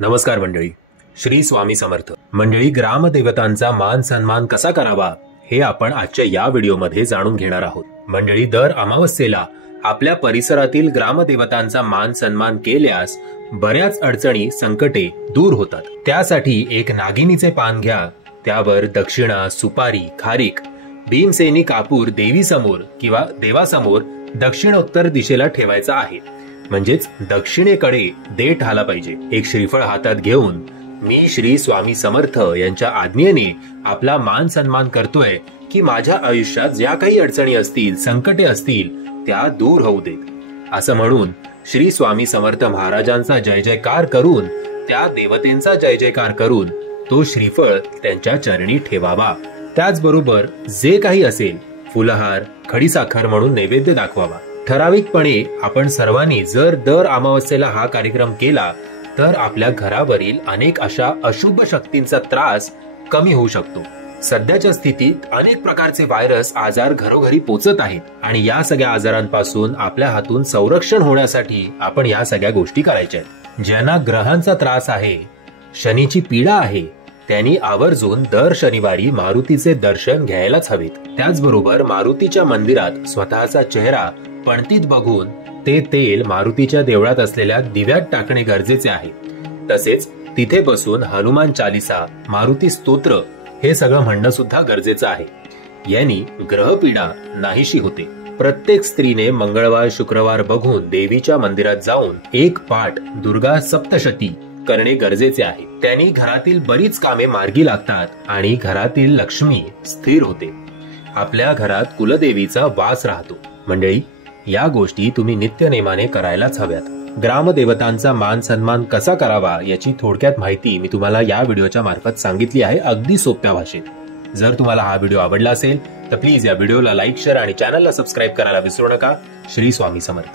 नमस्कार मंडळी. श्री स्वामी समर्थ. मंडळी, ग्रामदेवतांचा मान सन्मान कसा करावा हे आपण आजच्या या व्हिडिओमध्ये जाणून घेणार आहोत. मंडळी, दर अमावस्येला आपल्या परिसरातील ग्रामदेवतांचा मान सन्मान केल्यास बऱ्याच अडचणी, संकटे दूर होतात. त्यासाठी एक नागिनीचे पान घ्या, त्यावर दक्षिणा, सुपारी, खारीक, भीमसेनी कापूर देवीसमोर किंवा देवासमोर दक्षिणोत्तर दिशेला ठेवायचा आहे. म्हणजेच दक्षिणेकडे देठ आला पाहिजे. एक श्रीफळ हातात घेऊन मी श्री स्वामी समर्थ यांच्या आज्ञेने आपला मान सन्मान करतोय की माझ्या आयुष्यात ज्या काही अडचणी असतील, संकटे असतील, त्या दूर होऊ देत, असं म्हणून श्री स्वामी समर्थ महाराजांचा जय जयकार करून, त्या देवतेंचा जय जयकार करून तो श्रीफळ त्यांच्या चरणी ठेवावा. त्याचबरोबर जे काही असेल, फुलहार, खडीसाखर म्हणून नैवेद्य दाखवावा. ठराविकपणे आपण सर्वांनी जर दर अमावस्येला हा कार्यक्रम केला तर आपल्या घरावरील अनेक अशा अशुभ शक्तींचा त्रास कमी होऊ शकतो. सध्याच्या स्थितीत अनेक प्रकारचे व्हायरस, आजार घरोघरी पोचत आहेत आणि या सगळ्या आजारांपासून आपल्या हातून संरक्षण होण्यासाठी आपण या सगळ्या गोष्टी करायच्या आहेत. ज्यांना ग्रहांचा त्रास आहे, शनीची पीडा आहे, त्यांनी आवर्जून दर शनिवारी मारुतीचे दर्शन घ्यायलाच हवेत. त्याचबरोबर मारुतीच्या मंदिरात स्वतःचा चेहरा पणतीत बघून ते तेल मारुतीच्या देवळात असलेल्या दिव्यात टाकणे गरजेचे आहे. तसेच तिथे बसून हनुमान चालीसा, मारुती स्तोत्र हे सगळं म्हणणं सुद्धा गरजेचं आहे. यांनी ग्रहपीडा नाहीशी होते. प्रत्येक स्त्रीने मंगळवार, शुक्रवार बघून देवीच्या मंदिरात जाऊन एक पाठ दुर्गा सप्तशती करणे गरजेचे आहे. त्यांनी घरातील बरीच कामे मार्गी लागतात आणि घरातील लक्ष्मी स्थिर होते. आपल्या घरात कुलदेवीचा वास राहतो. मंडळी, या गोष्टी तुम्ही नित्यनेमाने करायलाच हव्यात. ग्रामदेवतांचा मान सन्मान कसा करावा याची थोडक्यात माहिती मी तुम्हाला या व्हिडिओच्या मार्फत सांगितली आहे, अगदी सोप्या भाषेत. जर तुम्हाला हा व्हिडिओ आवडला असेल तर प्लीज या व्हिडिओला लाईक, शेअर आणि चॅनलला सबस्क्राईब करायला विसरू नका. श्री स्वामी समर्थ.